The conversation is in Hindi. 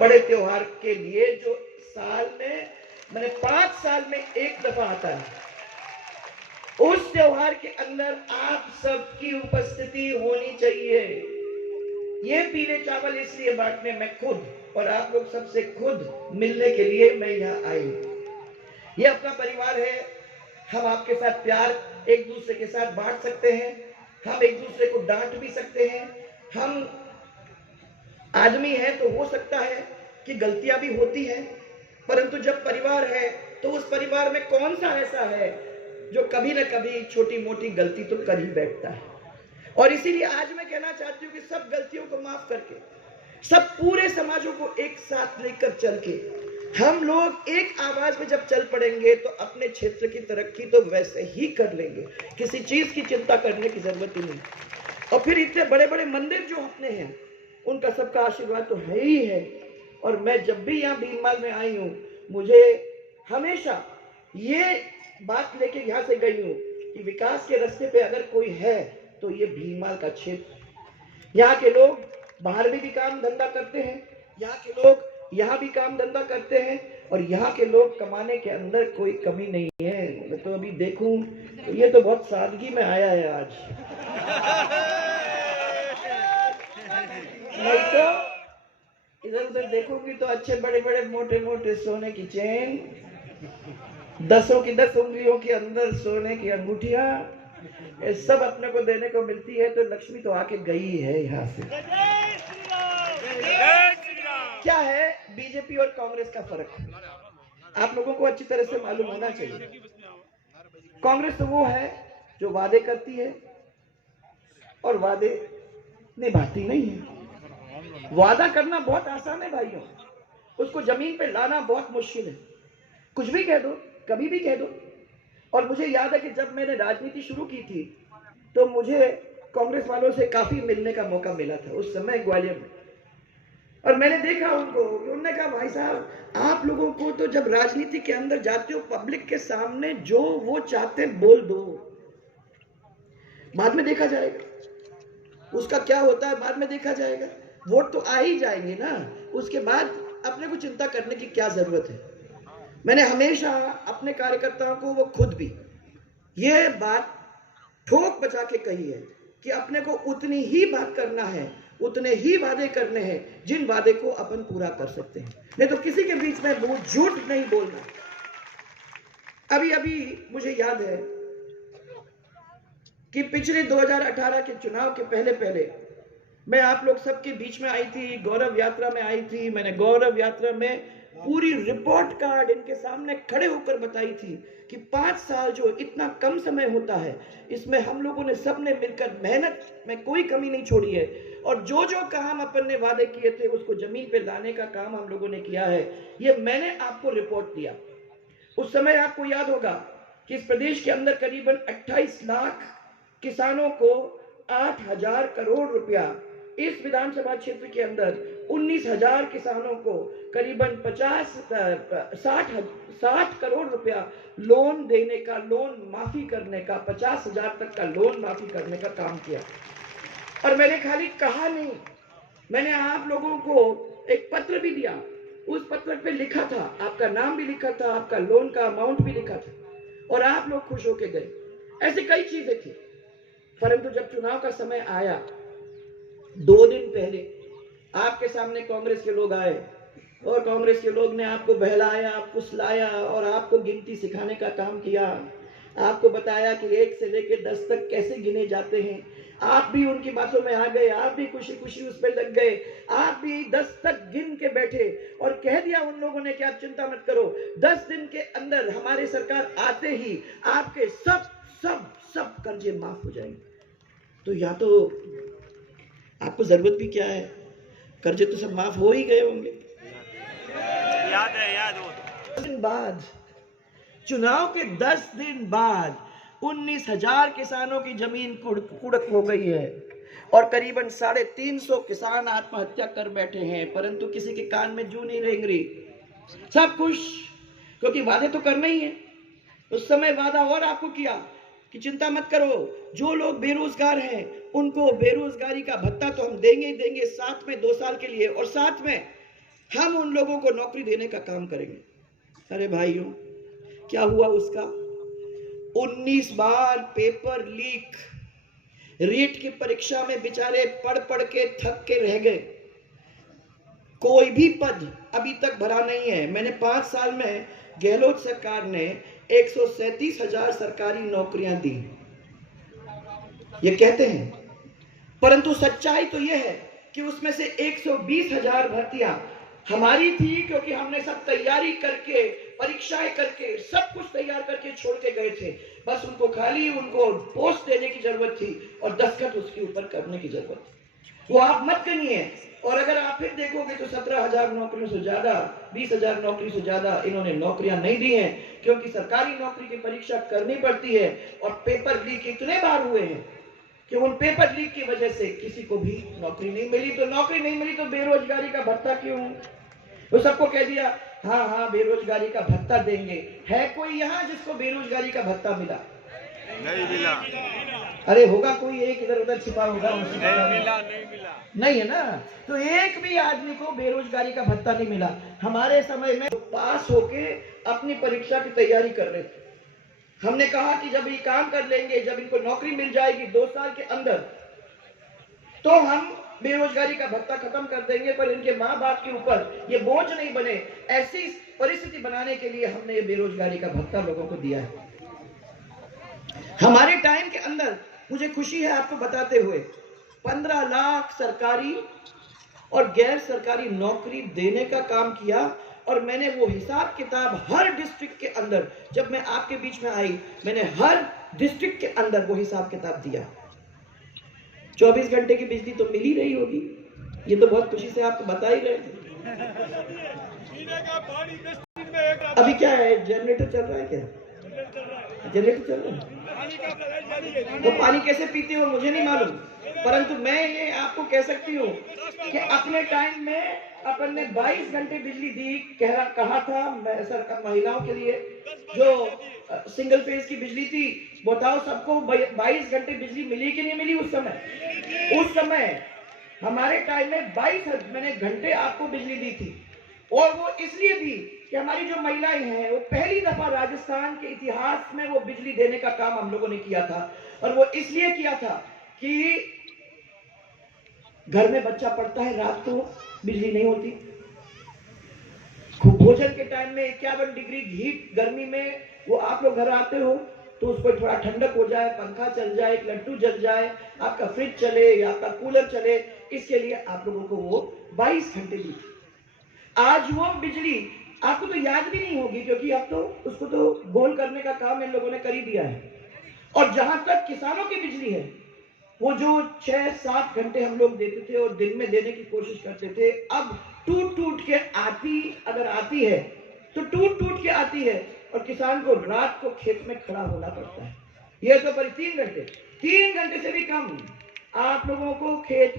बड़े त्योहार के लिए जो साल में मैंने 5 साल में एक दफा आता है, उस त्योहार के अंदर आप सबकी उपस्थिति होनी चाहिए। ये पीले चावल इसलिए बांटने मैं खुद और आप लोग सबसे खुद मिलने के लिए मैं यहाँ आई। ये अपना परिवार है, हम आपके साथ प्यार एक दूसरे के साथ बांट सकते हैं, हम एक दूसरे को डांट भी सकते हैं। हम आदमी हैं तो हो सकता है कि गलतियां भी होती हैं, परंतु जब परिवार है तो उस परिवार में कौन सा ऐसा है जो कभी न कभी छोटी मोटी गलती तो कर ही बैठता है। और इसीलिए आज मैं कहना चाहती हूँ कि सब गलतियों को माफ करके, सब पूरे समाजों को एक साथ लेकर चल के हम लोग एक आवाज में जब चल पड़ेंगे तो अपने क्षेत्र की तरक्की तो वैसे ही कर लेंगे, किसी चीज की चिंता करने की जरूरत ही नहीं। और फिर इतने बड़े बड़े मंदिर जो अपने हैं उनका सबका आशीर्वाद तो है ही है। और मैं जब भी यहाँ भीनमाल में आई हूँ, मुझे हमेशा ये बात लेके यहाँ से गई हूँ कि विकास के रास्ते पे अगर कोई है तो ये भीनमाल का क्षेत्र। यहाँ के लोग बाहर भी काम धंधा करते हैं, यहाँ के लोग यहाँ भी काम धंधा करते हैं, और यहाँ के लोग कमाने के अंदर कोई कमी नहीं है। मैं तो अभी देखूं तो ये तो बहुत सादगी में आया है आज, नहीं तो इधर उधर देखूंगी तो अच्छे बड़े बड़े मोटे मोटे सोने की चेन, 10 की 10 उंगलियों के अंदर सोने की अंगूठियां, ये सब अपने को देने को मिलती है। तो लक्ष्मी तो आके गई है यहाँ से। क्या है बीजेपी और कांग्रेस का फर्क, आप लोगों को अच्छी तरह से मालूम होना चाहिए। कांग्रेस तो वो है जो वादे करती है और वादे निभाती नहीं है। वादा करना बहुत आसान है भाइयों, उसको जमीन पे लाना बहुत मुश्किल है। कुछ भी कह दो, कभी भी कह दो। और मुझे याद है कि जब मैंने राजनीति शुरू की थी तो मुझे कांग्रेस वालों से काफी मिलने का मौका मिला था उस समय ग्वालियर में। और मैंने देखा उनको, उन्होंने कहा भाई साहब आप लोगों को तो जब राजनीति के अंदर जाते हो पब्लिक के सामने जो वो चाहते बोल दो, बाद में देखा जाएगा उसका क्या होता है, बाद में देखा जाएगा। वोट तो आ ही जाएंगे ना, उसके बाद अपने को चिंता करने की क्या जरूरत है। मैंने हमेशा अपने कार्यकर्ताओं को, वो खुद भी, ये बात ठोक बचा के कही है कि अपने को उतनी ही बात करना है, उतने ही वादे करने हैं जिन वादे को अपन पूरा कर सकते हैं, नहीं तो किसी के बीच में झूठ नहीं बोलना। अभी अभी मुझे याद है कि पिछले 2018 के चुनाव के पहले मैं आप लोग सबके बीच में आई थी, गौरव यात्रा में आई थी। मैंने गौरव यात्रा में पूरी रिपोर्ट कार्ड इनके सामने खड़े होकर बताई थी कि 5 साल जो इतना कम समय होता है, इसमें हम लोगों ने सबने मिलकर मेहनत में कोई कमी नहीं छोड़ी है। और जो जो काम अपन ने वादे किए थे उसको जमीन पे लाने का काम हम लोगों ने किया है। ये मैंने आपको रिपोर्ट दिया। उस समय आपको याद होगा कि इस प्रदेश के अंदर करीबन 28 लाख किसानों को 8,000 करोड़ रुपया, इस विधानसभा क्षेत्र के अंदर 19,000 किसानों को करीबन 60 करोड़ रुपया लोन देने का, लोन माफी करने का, 50,000 तक का लोन माफी करने का काम किया। और मैंने खाली कहा नहीं, मैंने आप लोगों को एक पत्र भी दिया। उस पत्र पे लिखा था, आपका नाम भी लिखा था, आपका लोन का अमाउंट भी लिखा था, और आप लोग खुश होके गए। ऐसी कई चीजें थी। परंतु जब चुनाव का समय आया, 2 दिन पहले आपके सामने कांग्रेस के लोग आए और कांग्रेस के लोग ने आपको बहलाया, फुसलाया और आपको गिनती सिखाने का काम किया। आपको बताया कि 1 से लेकर 10 तक कैसे गिने जाते हैं। आप भी उनकी बातों में आ गए, आप भी खुशी खुशी उस पर लग गए, आप भी 10 तक गिन के बैठे और कह दिया उन लोगों ने कि आप चिंता मत करो, 10 दिन के अंदर हमारी सरकार आते ही आपके सब सब सब कर्जे माफ हो जाएंगे। तो या तो आपको जरूरत भी क्या है, कर्जे तो सब माफ हो ही गए होंगे। याद है, याद हो। 10 दिन बाद, चुनाव के 10 दिन बाद 19,000 किसानों की जमीन कुड़क हो गई है और करीबन 350 किसान आत्महत्या कर बैठे हैं, परंतु किसी के कान में जू नहीं रेंग रही। सब खुश, क्योंकि वादे तो करने ही है। उस समय वादा और आपको किया कि चिंता मत करो, जो लोग बेरोजगार हैं उनको बेरोजगारी का भत्ता तो हम देंगे ही देंगे, साथ में 2 साल के लिए, और साथ में हम उन लोगों को नौकरी देने का काम करेंगे। अरे भाइयों, क्या हुआ उसका? 19 बार पेपर लीक, रीट की परीक्षा में बेचारे पढ़ पढ़ के थक के रह गए। कोई भी पद अभी तक भरा नहीं है। मैंने 5 साल में गहलोत सरकार ने 137,000 सरकारी नौकरियां दी, ये कहते हैं, परंतु सच्चाई तो यह है कि उसमें से 120,000 भर्तियां हमारी थी, क्योंकि हमने सब तैयारी करके, परीक्षाएं करके, सब कुछ तैयार करके छोड़ के गए थे। बस उनको खाली उनको पोस्ट देने की जरूरत थी और दस्तखत उसके ऊपर करने की जरूरत थी। वो आप मत करिए। और अगर आप फिर देखोगे तो 17,000 नौकरियों से ज्यादा, 20,000 नौकरी से ज्यादा इन्होंने नौकरियां नहीं दी हैं, क्योंकि सरकारी नौकरी की परीक्षा करनी पड़ती है और पेपर लीक इतने बार हुए हैं कि उन पेपर लीक की वजह से किसी को भी नौकरी नहीं मिली। तो नौकरी नहीं मिली तो बेरोजगारी का भत्ता क्यों? तो सबको कह दिया हाँ हाँ बेरोजगारी का भत्ता देंगे। है कोई यहाँ जिसको बेरोजगारी का भत्ता मिला? नहीं मिला। अरे होगा कोई, एक इधर उधर छिपा होगा, नहीं मिला। नहीं है ना? तो एक भी आदमी को बेरोजगारी का भत्ता नहीं मिला। हमारे समय में पास होके अपनी परीक्षा की तैयारी कर रहे थे। हमने कहा कि जब ये काम कर लेंगे, जब इनको नौकरी मिल जाएगी 2 साल के अंदर, तो हम बेरोजगारी का भत्ता खत्म कर देंगे, पर इनके माँ बाप के ऊपर ये बोझ नहीं बने, ऐसी परिस्थिति बनाने के लिए हमने ये बेरोजगारी का भत्ता लोगों को दिया है। हमारे टाइम के अंदर मुझे खुशी है आपको बताते हुए 15 लाख सरकारी और गैर सरकारी नौकरी देने का काम किया। और मैंने वो हिसाब किताब हर डिस्ट्रिक्ट के अंदर, जब मैं आपके बीच में आई, मैंने हर डिस्ट्रिक्ट के अंदर वो हिसाब किताब दिया। 24 घंटे की बिजली तो मिल ही रही होगी, ये तो बहुत खुशी से आपको बता ही रहे थे। अभी क्या है, जनरेटर चल रहा है क्या? जनरेटर चल रहा है तो पानी कैसे पीते हो मुझे नहीं मालूम, परंतु मैं ये आपको कह सकती हूँ कि अपने टाइम में अपन ने 22 घंटे बिजली दी। कहा था सरकार महिलाओं के लिए जो सिंगल फेज की बिजली थी। बताओ सबको 22 घंटे बिजली मिली कि नहीं मिली उस समय? उस समय हमारे टाइम में 22 मैंने घंटे आपको बिजली दी थी। और वो इसलिए दी कि हमारी जो महिलाएं हैं वो पहली दफा राजस्थान के इतिहास में वो बिजली देने का काम हम लोगों ने किया था। और वो इसलिए किया था कि घर में बच्चा पढ़ता है, रात को बिजली नहीं होती, भोजन के टाइम में 51 डिग्री हीट गर्मी में वो आप लोग घर आते हो तो उसको थोड़ा ठंडक हो जाए, पंखा चल जाए, एक लड्डू जल जाए, आपका फ्रिज चले या आपका कूलर चले, इसके लिए आप लोगों को वो 22 घंटे दी। आज वो बिजली आपको तो याद भी नहीं होगी, क्योंकि अब तो उसको तो गोल करने का काम इन लोगों ने कर ही दिया है। और जहां तक किसानों की बिजली है, वो जो 6-7 घंटे हम लोग देते थे और दिन में देने की कोशिश करते थे, अब टूट टूट के अगर आती है तो टूट टूट के आती है और किसान को रात को खेत में खड़ा होना पड़ता है। यह तो पर 3 घंटे से भी कम आप लोगों को खेत